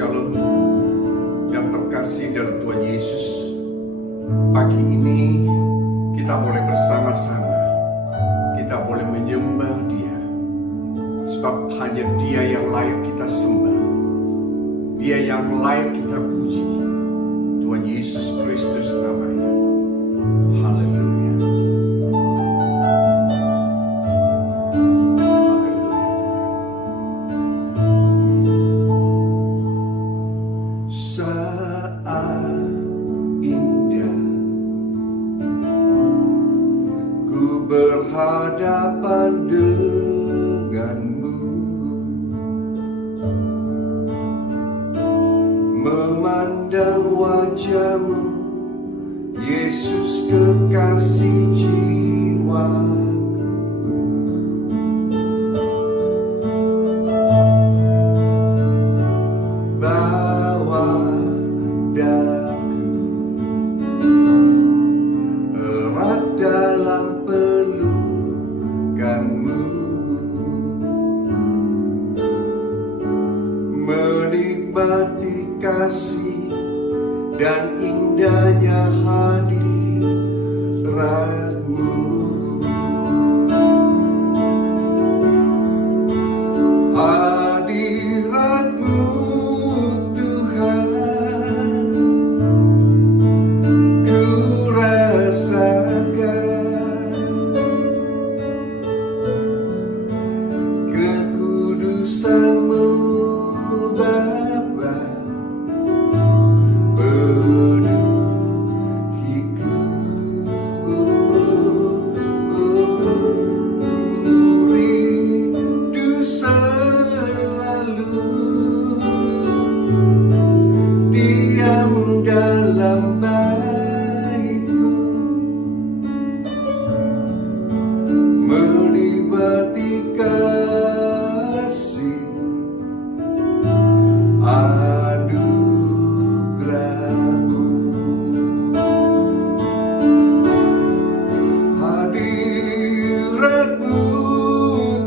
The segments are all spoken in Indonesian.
Shalom yang terkasih dalam Tuhan Yesus. Pagi ini kita boleh bersama-sama, kita boleh menyembah Dia, sebab hanya Dia yang layak kita sembah, Dia yang layak kita puji. Tuhan Yesus Kristus namanya. Haleluya. Berhadapan denganmu, memandang wajahmu, Yesus kekasih jiwaku. Bawa daku erat dalam menikmati kasih dan indahnya hadirat-Mu. Hadirat-Mu Tuhan, ku rasakan kekudusan-Mu Bapa, penuhiku, rindu selalu diam dalam bait-Mu, menikmati kasih anugerah-Mu. Hadirat-Mu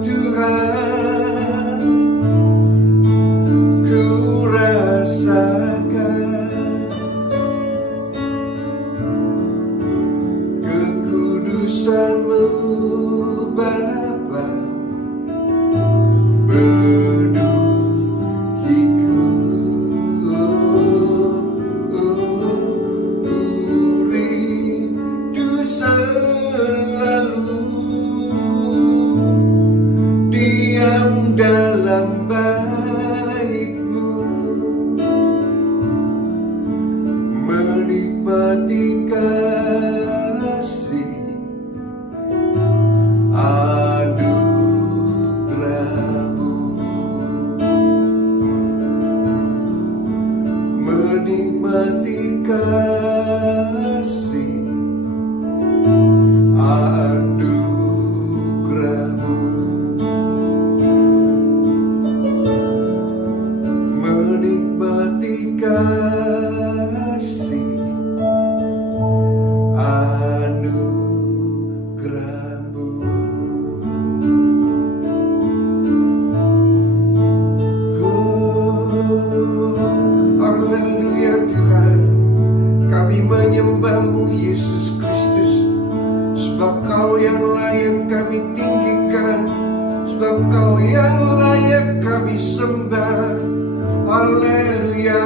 Tuhan, ku rasakan kekudusan-Mu Bapa, penuhiku, rindu selalu diam dalam bait-Mu, menikmati kasih anugerah-Mu, menikmati kasih anugerah-Mu, menikmati kasih anugerah-Mu. Haleluya Tuhan, kami menyembah-Mu Yesus Kristus, sebab Kau yang layak kami tinggikan, sebab Kau yang layak kami sembah. Haleluya,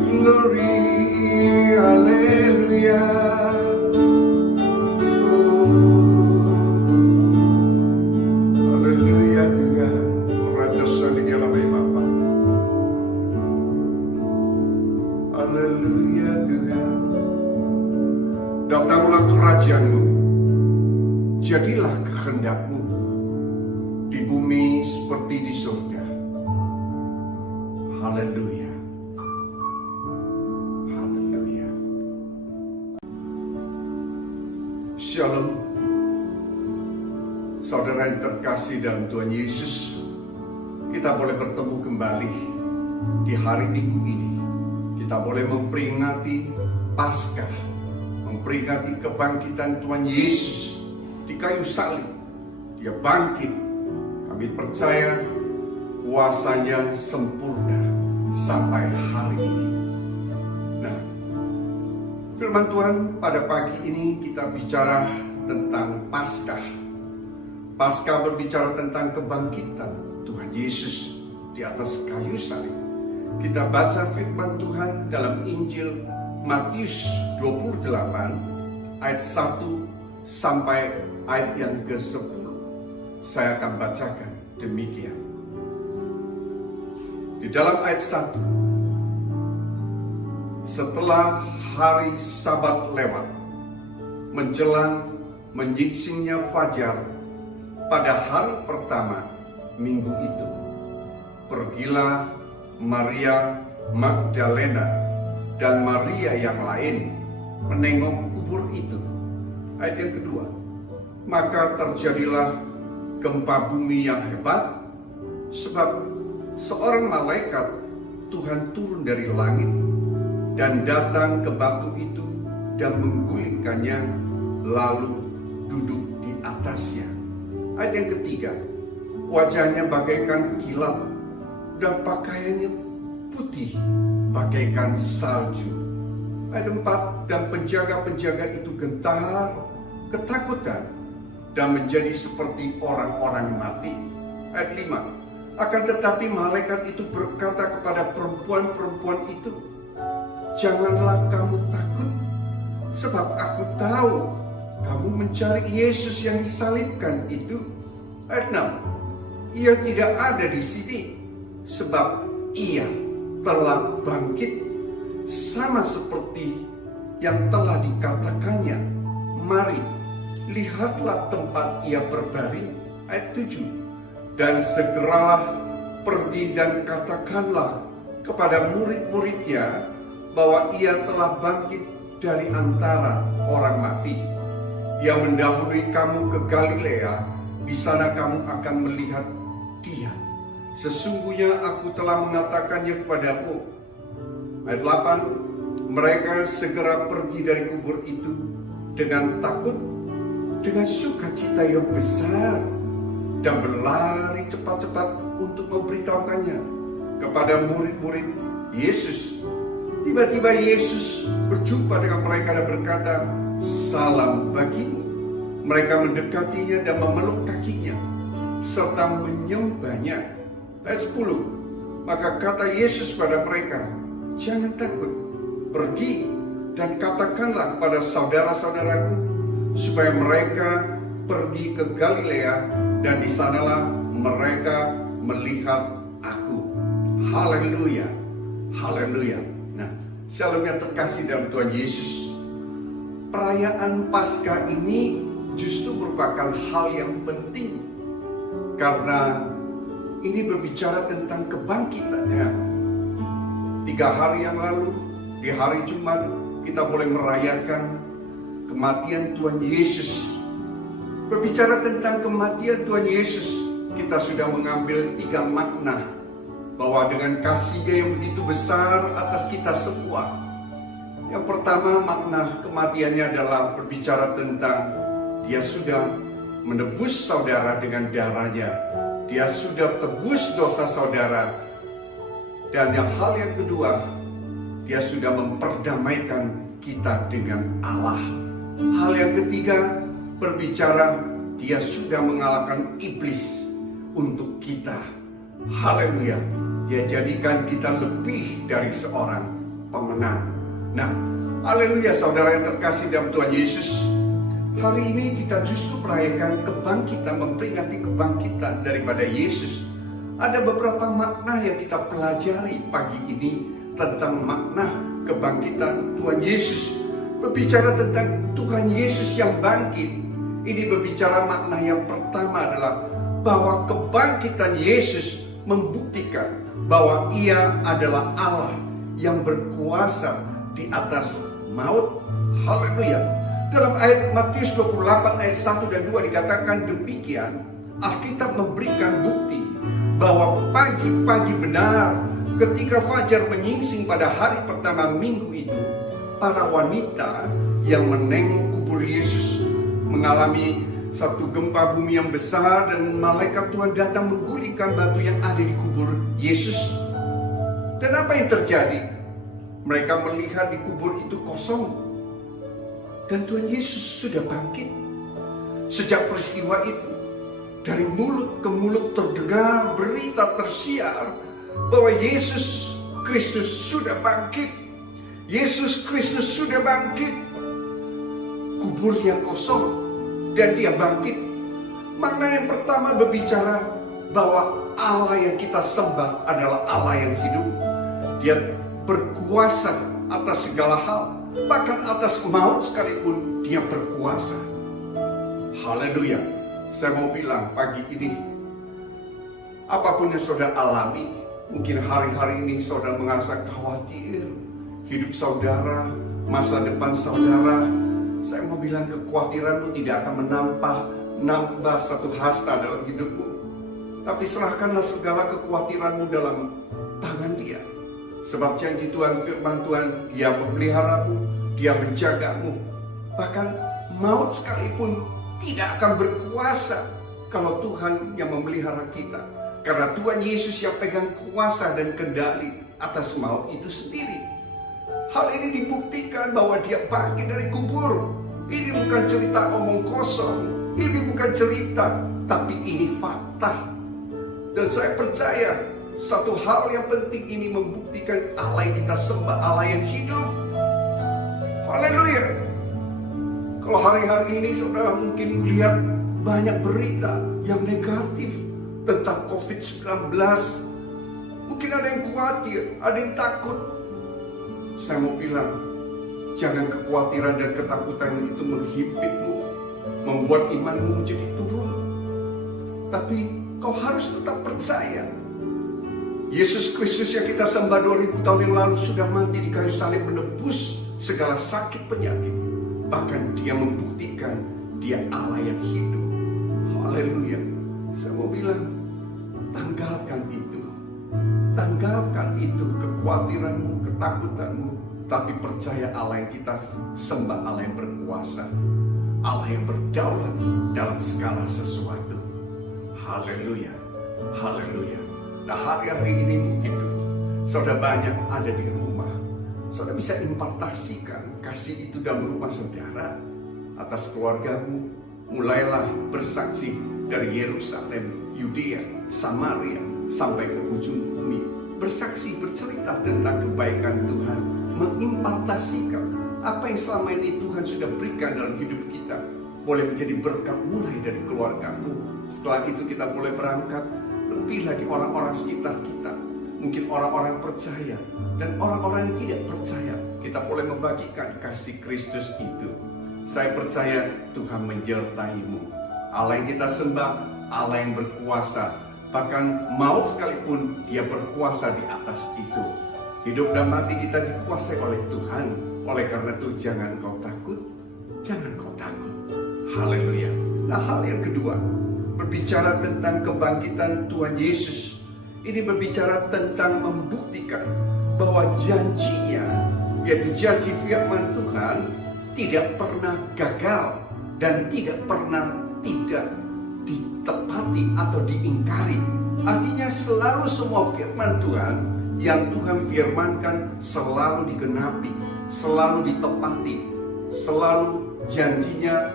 glory, haleluya. Haleluya Tuhan, Raja Salinya Lamai Bapa. Haleluya Tuhan. Datanglah kerajaan-Mu, jadilah kehendak-Mu di bumi seperti di surga. Haleluya. Haleluya. Shalom. Saudara yang terkasih dalam Tuhan Yesus, kita boleh bertemu kembali di hari Minggu ini. Kita boleh memperingati Paskah, memperingati kebangkitan Tuhan Yesus di kayu salib. Dia bangkit. Kami percaya kuasanya sempurna sampai hari ini. Nah, firman Tuhan pada pagi ini kita bicara tentang Paskah. Paskah berbicara tentang kebangkitan Tuhan Yesus di atas kayu salib. Kita baca firman Tuhan dalam Injil Matius 28 ayat 1 sampai ayat yang ke-10. Saya akan bacakan demikian. Di dalam ayat 1, setelah hari Sabat lewat, menjelang menyingsingnya fajar pada hari pertama minggu itu, pergilah Maria Magdalena dan Maria yang lain menengok kubur itu. Ayat yang kedua, maka terjadilah gempa bumi yang hebat, sebab seorang malaikat Tuhan turun dari langit dan datang ke batu itu dan menggulingkannya, lalu duduk di atasnya. Ayat yang ketiga, wajahnya bagaikan kilat dan pakaiannya putih bagaikan salju. Ayat 4, dan penjaga-penjaga itu gentar, ketakutan, dan menjadi seperti orang-orang mati. Ayat 5, akan tetapi malaikat itu berkata kepada perempuan-perempuan itu, janganlah kamu takut, sebab aku tahu kamu mencari Yesus yang disalibkan itu. Ayat 6, ia tidak ada di sini, sebab ia telah bangkit, sama seperti yang telah dikatakannya. Mari, lihatlah tempat ia berbaring. Ayat 7, dan segeralah pergi dan katakanlah kepada murid-muridnya bahwa ia telah bangkit dari antara orang mati. Ia mendahului kamu ke Galilea, di sana kamu akan melihat dia. Sesungguhnya aku telah mengatakannya kepadamu. Ayat 8, mereka segera pergi dari kubur itu dengan takut, dengan sukacita yang besar, dan berlari cepat-cepat untuk memberitahukannya kepada murid-murid Yesus. Tiba-tiba Yesus berjumpa dengan mereka dan berkata, salam bagimu. Mereka mendekatinya dan memeluk kakinya serta menyembahnya. Ayat 10, maka kata Yesus pada mereka, jangan takut, pergi dan katakanlah kepada saudara-saudaraku supaya mereka pergi ke Galilea, dan di sanalah mereka melihat aku. Haleluya, haleluya. Nah, shalom yang terkasih dalam Tuhan Yesus, perayaan Paskah ini justru merupakan hal yang penting, karena ini berbicara tentang kebangkitannya. 3 hari yang lalu, di hari Jumat, kita boleh merayakan kematian Tuhan Yesus. Berbicara tentang kematian Tuhan Yesus, kita sudah mengambil 3 makna, bahwa dengan kasih-Nya yang begitu besar atas kita semua. Yang pertama, makna kematiannya adalah berbicara tentang Dia sudah menebus saudara dengan darah-Nya. Dia sudah tebus dosa saudara. Dan hal yang kedua, Dia sudah memperdamaikan kita dengan Allah. Hal yang ketiga, berbicara Dia sudah mengalahkan iblis untuk kita. Haleluya. Dia jadikan kita lebih dari seorang pemenang. Nah, haleluya saudara yang terkasih dalam Tuhan Yesus. Hari ini kita justru merayakan kebangkitan, memperingati kebangkitan daripada Yesus. Ada beberapa makna yang kita pelajari pagi ini tentang makna kebangkitan Tuhan Yesus. Berbicara tentang Tuhan Yesus yang bangkit, ini berbicara makna yang pertama adalah bahwa kebangkitan Yesus membuktikan bahwa Ia adalah Allah yang berkuasa di atas maut. Haleluya. Dalam ayat Matius 28 ayat 1 dan 2 dikatakan demikian, Alkitab memberikan bukti bahwa pagi-pagi benar ketika fajar menyingsing pada hari pertama minggu itu, para wanita yang menengok kubur Yesus mengalami Satu gempa bumi yang besar dan malaikat Tuhan datang menggulingkan batu yang ada di kubur Yesus. Dan apa yang terjadi? Mereka melihat di kubur itu kosong. Dan Tuhan Yesus sudah bangkit. Sejak peristiwa itu, dari mulut ke mulut terdengar berita tersiar bahwa Yesus Kristus sudah bangkit. Yesus Kristus sudah bangkit. Kuburnya kosong dan dia bangkit. Makna yang pertama berbicara bahwa Allah yang kita sembah adalah Allah yang hidup. Dia berkuasa atas segala hal, bahkan atas maut sekalipun dia berkuasa. Haleluya. Saya mau bilang pagi ini, apapun yang saudara alami, mungkin hari-hari ini saudara merasa khawatir, hidup saudara, masa depan saudara, saya mau bilang kekhawatiranmu tidak akan menambah satu hasta dalam hidupmu. Tapi serahkanlah segala kekhawatiranmu dalam tangan Dia. Sebab janji Tuhan, firman Tuhan, Dia memeliharamu, Dia menjagamu. Bahkan maut sekalipun tidak akan berkuasa kalau Tuhan yang memelihara kita. Karena Tuhan Yesus yang pegang kuasa dan kendali atas maut itu sendiri. Hal ini dibuktikan bahwa dia bangkit dari kubur. Ini bukan cerita omong kosong. Ini bukan cerita, tapi ini fakta. Dan saya percaya satu hal yang penting ini membuktikan Allah yang kita sembah, Allah yang hidup. Haleluya. Kalau hari-hari ini saudara mungkin lihat banyak berita yang negatif tentang COVID-19. Mungkin ada yang khawatir, ada yang takut. Saya mau bilang, jangan kekhawatiran dan ketakutan itu menghimpitmu, membuat imanmu menjadi turun. Tapi kau harus tetap percaya. Yesus Kristus yang kita sembah 2000 tahun yang lalu sudah mati di kayu salib menebus segala sakit penyakit. Bahkan dia membuktikan dia Allah yang hidup. Haleluya. Saya mau bilang, tanggalkan itu. Tanggalkan itu kekhawatiranmu, ketakutanmu. Tapi percaya Allah yang kita sembah, Allah yang berkuasa, Allah yang berdaulat dalam segala sesuatu. Haleluya. Haleluya. Nah, hari-hari ini mungkin saudara banyak ada di rumah. Saudara bisa impartasikan kasih itu dalam rumah saudara atas keluargamu. Mulailah bersaksi dari Yerusalem, Yudea, Samaria sampai ke ujung bumi. Bersaksi, bercerita tentang kebaikan Tuhan, mengimpartasikan apa yang selama ini Tuhan sudah berikan dalam hidup kita. Boleh menjadi berkat mulai dari keluargamu. Setelah itu kita boleh berangkat, lebih lagi orang-orang sekitar kita. Mungkin orang-orang percaya dan orang-orang yang tidak percaya. Kita boleh membagikan kasih Kristus itu. Saya percaya Tuhan menyertai-mu. Allah yang kita sembah, Allah yang berkuasa. Bahkan maut sekalipun dia berkuasa di atas itu. Hidup dan mati kita dikuasai oleh Tuhan. Oleh karena itu jangan kau takut. Jangan kau takut. Haleluya. Nah, hal yang kedua, berbicara tentang kebangkitan Tuhan Yesus. Ini berbicara tentang membuktikan bahwa janjinya, yaitu janji firman Tuhan, tidak pernah gagal dan tidak pernah tidak ditepati atau diingkari. Artinya selalu semua firman Tuhan yang Tuhan firmankan selalu digenapi, selalu ditepati, selalu janjinya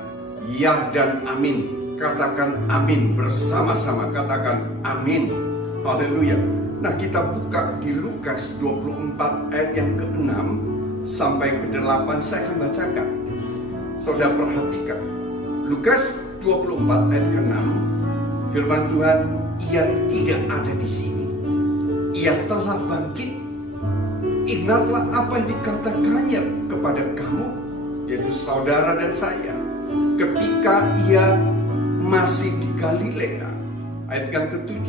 ya dan amin. Katakan amin bersama-sama, katakan amin. Haleluya. Nah, kita buka di Lukas 24 ayat yang ke-6 sampai ke-8. Saya akan bacakan. Saudara perhatikan. Lukas 24 ayat ke-6. Firman Tuhan, ia tidak ada di sini. Ia telah bangkit. Ingatlah apa yang dikatakannya kepada kamu, yaitu saudara dan saya, ketika ia masih di Galilea. Ayat yang ke-7,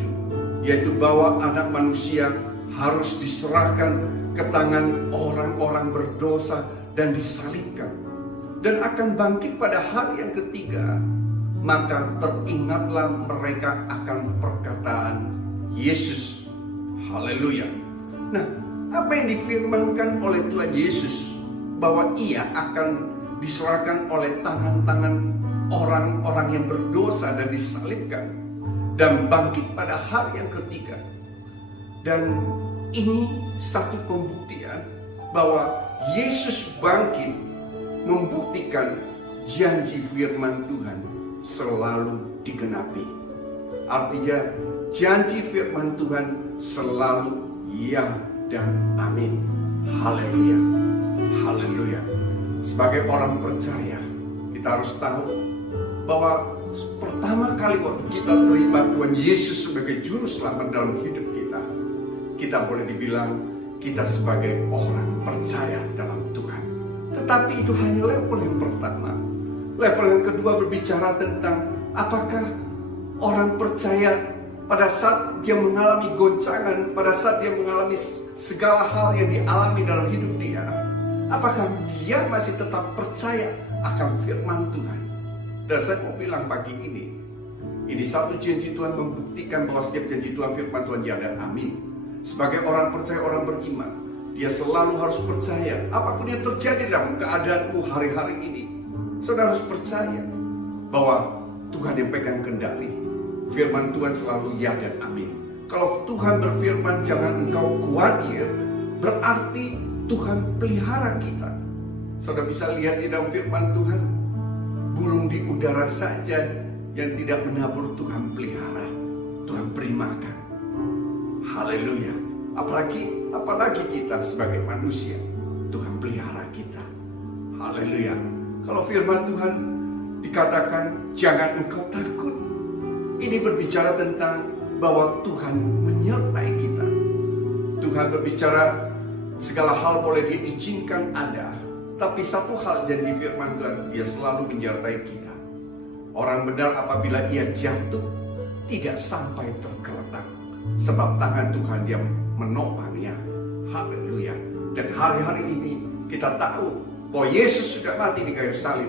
yaitu bahwa anak manusia harus diserahkan ke tangan orang-orang berdosa dan disalibkan, dan akan bangkit pada hari yang ketiga. Maka teringatlah mereka akan perkataan Yesus. Haleluya. Nah, apa yang difirmankan oleh Tuhan Yesus, bahwa ia akan diserahkan oleh tangan-tangan orang-orang yang berdosa dan disalibkan dan bangkit pada hari yang ketiga. Dan ini satu pembuktian bahwa Yesus bangkit, membuktikan janji firman Tuhan selalu digenapi. Artinya janji firman Tuhan selalu ya dan amin. Haleluya, haleluya. Sebagai orang percaya, kita harus tahu bahwa pertama kali waktu kita terima Tuhan Yesus sebagai juru selamat dalam hidup kita, kita boleh dibilang kita sebagai orang percaya dalam Tuhan. Tetapi itu hanya level yang pertama. Level yang kedua berbicara tentang apakah orang percaya pada saat dia mengalami goncangan, pada saat dia mengalami segala hal yang dialami dalam hidup dia, apakah dia masih tetap percaya akan firman Tuhan? Dan saya mau bilang pagi ini satu janji Tuhan membuktikan bahwa setiap janji Tuhan, firman Tuhan ya dan amin. Sebagai orang percaya, orang beriman, dia selalu harus percaya apapun yang terjadi dalam keadaanmu hari-hari ini. Saudara harus percaya bahwa Tuhan yang pegang kendali. Firman Tuhan selalu ya dan amin. Kalau Tuhan berfirman jangan engkau khawatir, berarti Tuhan pelihara kita. Saudara bisa lihat di dalam firman Tuhan, burung di udara saja yang tidak menabur Tuhan pelihara, Tuhan beri makan. Haleluya. Apalagi kita sebagai manusia, Tuhan pelihara kita. Haleluya. Kalau firman Tuhan dikatakan jangan engkau takut, ini berbicara tentang bahwa Tuhan menyertai kita. Tuhan berbicara segala hal boleh diizinkan ada, tapi satu hal janji firman Tuhan, dia selalu menyertai kita. Orang benar apabila ia jatuh tidak sampai tergeletak, sebab tangan Tuhan yang menopangnya. Haleluya. Dan hari-hari ini kita tahu bahwa Yesus sudah mati di kayu salib,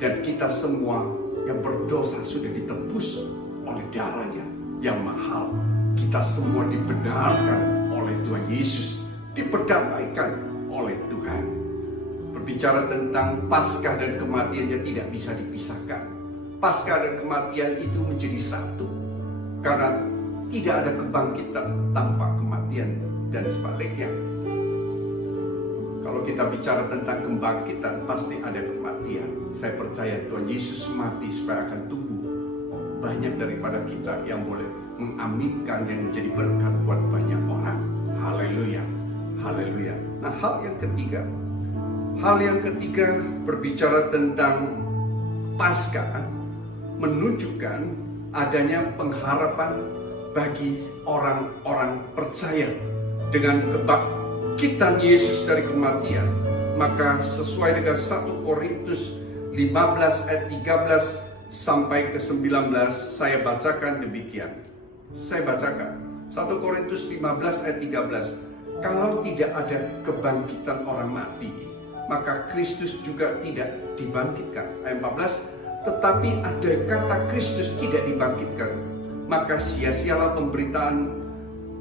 dan kita semua yang berdosa sudah ditebus oleh darahnya yang mahal. Kita semua dibenarkan oleh Tuhan Yesus, diperdamaikan oleh Tuhan. Berbicara tentang Paskah dan kematiannya tidak bisa dipisahkan. Paskah dan kematian itu menjadi satu, karena tidak ada kebangkitan tanpa kematian dan sebaliknya. Kalau kita bicara tentang kebangkitan, pasti ada kematian. Saya percaya Tuhan Yesus mati supaya akan tumbuh banyak daripada kita yang boleh mengaminkan, yang menjadi berkat buat banyak orang. Haleluya, haleluya. Nah, hal yang ketiga berbicara tentang Paskah, menunjukkan adanya pengharapan bagi orang-orang percaya dengan kebangkitan Yesus dari kematian. Maka sesuai dengan 1 Korintus 15 ayat 13 sampai ke 19, saya bacakan demikian. Saya bacakan 1 Korintus 15 ayat 13. Kalau tidak ada kebangkitan orang mati, maka Kristus juga tidak dibangkitkan. Ayat 14, tetapi ada kata Kristus tidak dibangkitkan, maka sia-sialah pemberitaan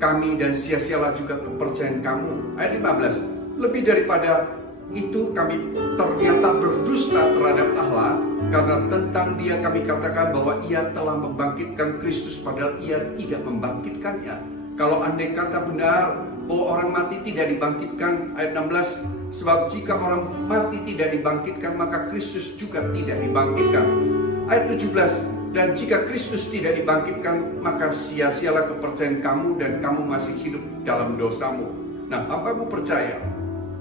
kami dan sia-sialah juga kepercayaan kamu. Ayat 15, lebih daripada itu kami ternyata berdusta terhadap Allah, karena tentang dia kami katakan bahwa ia telah membangkitkan Kristus padahal ia tidak membangkitkannya. Kalau andai kata benar bahwa orang mati tidak dibangkitkan, ayat 16, sebab jika orang mati tidak dibangkitkan maka Kristus juga tidak dibangkitkan. Ayat 17, dan jika Kristus tidak dibangkitkan maka sia-sialah kepercayaan kamu dan kamu masih hidup dalam dosamu. Nah, apamu percaya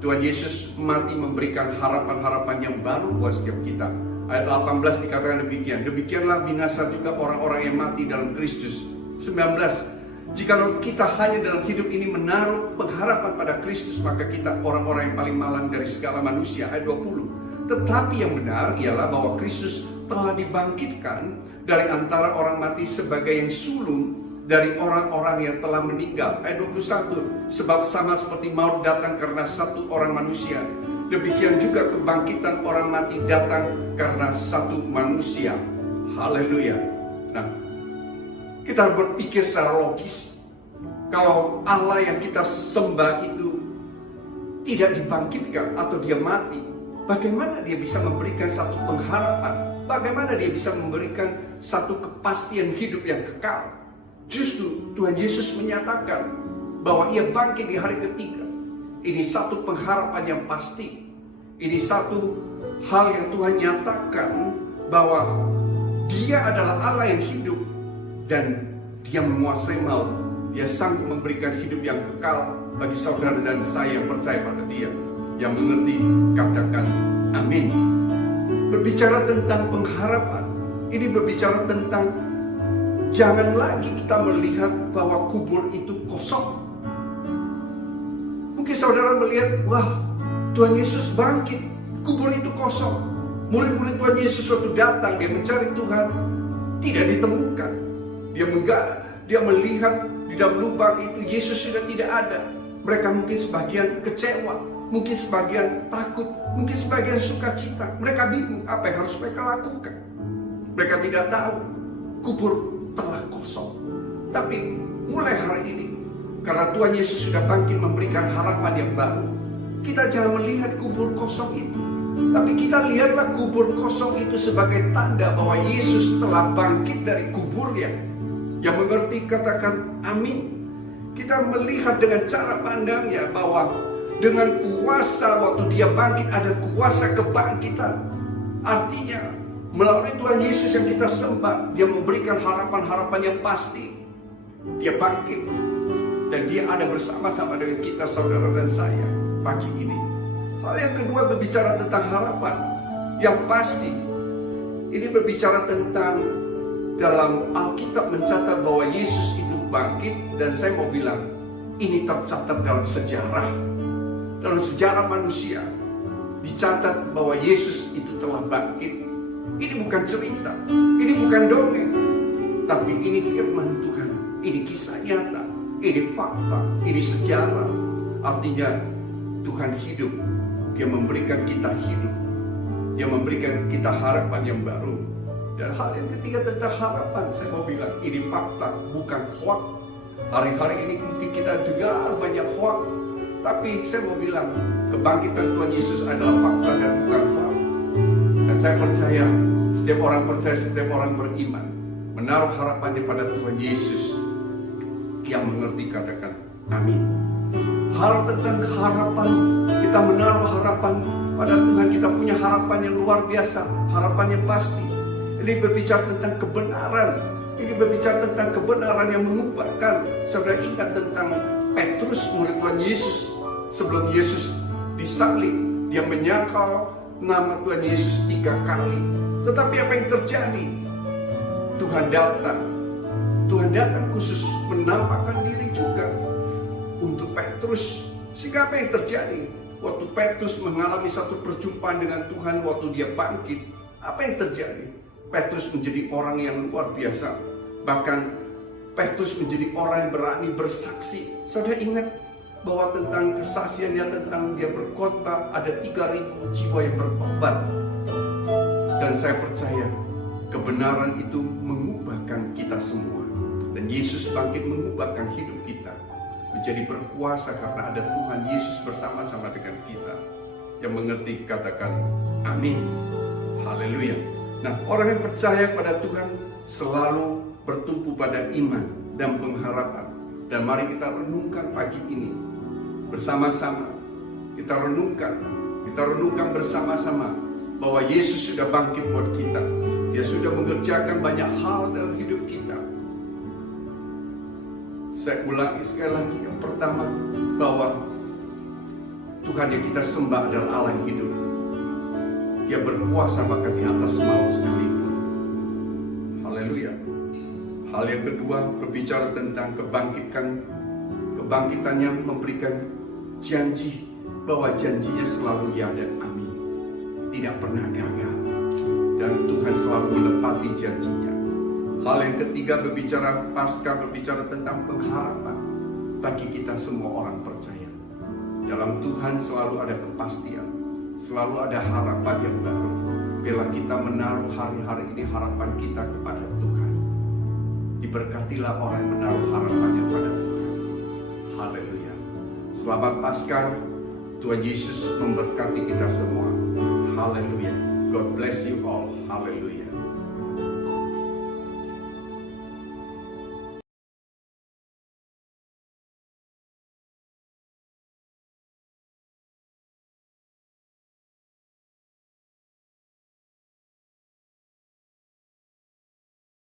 Tuhan Yesus mati memberikan harapan-harapan yang baru buat setiap kita. Ayat 18 dikatakan demikian, demikianlah binasa juga orang-orang yang mati dalam Kristus. 19, jikalau kita hanya dalam hidup ini menaruh pengharapan pada Kristus, maka kita orang-orang yang paling malang dari segala manusia. Ayat 20, tetapi yang benar ialah bahwa Kristus telah dibangkitkan dari antara orang mati sebagai yang sulung dari orang-orang yang telah meninggal. Ayat 21, sebab sama seperti maut datang karena satu orang manusia, demikian juga kebangkitan orang mati datang karena satu manusia. Haleluya. Nah, kita berpikir secara logis. Kalau Allah yang kita sembah itu tidak dibangkitkan atau dia mati, bagaimana dia bisa memberikan satu pengharapan bagaimana dia bisa memberikan satu kepastian hidup yang kekal? Justru Tuhan Yesus menyatakan bahwa ia bangkit di hari ketiga. Ini satu pengharapan yang pasti. Ini satu hal yang Tuhan nyatakan bahwa Dia adalah Allah yang hidup dan Dia menguasai maut. Dia sanggup memberikan hidup yang kekal bagi saudara dan saya yang percaya pada Dia. Yang mengerti, katakan amin. Berbicara tentang pengharapan, ini berbicara tentang jangan lagi kita melihat bahwa kubur itu kosong. Mungkin saudara melihat, wah, Tuhan Yesus bangkit, kubur itu kosong. Murid-murid Tuhan Yesus waktu datang, dia mencari Tuhan, tidak ditemukan. Dia melihat di dalam lubang itu Yesus sudah tidak ada. Mereka mungkin sebagian kecewa, mungkin sebagian takut, mungkin sebagian sukacita. Mereka bingung apa yang harus mereka lakukan. Mereka tidak tahu kubur telah kosong. Tapi mulai hari ini, karena Tuhan Yesus sudah bangkit memberikan harapan yang baru, kita jangan melihat kubur kosong itu, tapi kita lihatlah kubur kosong itu sebagai tanda bahwa Yesus telah bangkit dari kuburnya. Yang mengerti katakan amin. Kita melihat dengan cara pandangnya bahwa dengan kuasa waktu dia bangkit ada kuasa kebangkitan. Artinya melalui Tuhan Yesus yang kita sembah, dia memberikan harapan-harapan yang pasti. Dia bangkit dan dia ada bersama-sama dengan kita, saudara dan saya, pagi ini. Hal yang kedua berbicara tentang harapan yang pasti. Ini berbicara tentang dalam Alkitab mencatat bahwa Yesus itu bangkit, dan saya mau bilang ini tercatat dalam sejarah. Dalam sejarah manusia dicatat bahwa Yesus itu telah bangkit. Ini bukan cerita, ini bukan dongeng, tapi ini firman Tuhan. Ini kisah nyata, ini fakta, ini sejarah. Artinya Tuhan hidup. Dia memberikan kita hidup. Dia memberikan kita harapan yang baru. Dan hal yang ketiga tentang harapan, saya mau bilang ini fakta, bukan hoax. Hari-hari ini mungkin kita dengar banyak hoax, tapi saya mau bilang kebangkitan Tuhan Yesus adalah fakta dan bukan hoax. Dan saya percaya setiap orang percaya, setiap orang beriman menaruh harapannya pada Tuhan Yesus. Yang mengerti katakan amin. Hal tentang harapan, kita menaruh harapan pada Tuhan. Kita punya harapan yang luar biasa, harapan yang pasti. Ini berbicara tentang kebenaran. Ini berbicara tentang kebenaran yang mengubahkan. Saudara ingat tentang Petrus, murid Tuhan Yesus. Sebelum Yesus disalib, dia menyangkal nama Tuhan Yesus 3 kali. Tetapi apa yang terjadi? Tuhan datang. Tuhan datang khusus menampakkan diri juga untuk Petrus. Sehingga apa yang terjadi? Waktu Petrus mengalami satu perjumpaan dengan Tuhan, waktu dia bangkit, apa yang terjadi? Petrus menjadi orang yang luar biasa. Bahkan Petrus menjadi orang yang berani bersaksi. Saudara ingat bahwa tentang kesaksiannya, tentang dia berkhotbah, ada 3.000 jiwa yang bertobat. Dan saya percaya kebenaran itu mengubahkan kita semua. Dan Yesus bangkit mengubahkan hidup kita menjadi berkuasa karena ada Tuhan Yesus bersama-sama dengan kita. Yang mengerti katakan amin. Haleluya. Nah, orang yang percaya pada Tuhan selalu bertumpu pada iman dan pengharapan. Dan mari kita renungkan pagi ini bersama-sama. Kita renungkan bersama-sama bahwa Yesus sudah bangkit buat kita. Dia sudah mengerjakan banyak hal dalam hidup kita. Saya ulangi sekali lagi, yang pertama, bahwa Tuhan yang kita sembah adalah Allah yang hidup. Dia berkuasa bahkan di atas maut sekalipun. Haleluya. Hal yang kedua berbicara tentang kebangkitannya memberikan janji bahwa janjinya selalu ya dan amin. Tidak pernah gagal. Dan Tuhan selalu menepati janjinya. Hal yang ketiga berbicara tentang pengharapan bagi kita semua orang percaya. Dalam Tuhan selalu ada kepastian. Selalu ada harapan yang baru. Bila kita menaruh hari-hari ini harapan kita kepada Tuhan. Diberkatilah orang yang menaruh harapannya pada Tuhan. Haleluya. Selamat Paskah. Tuhan Yesus memberkati kita semua. Haleluya. God bless you all. Haleluya.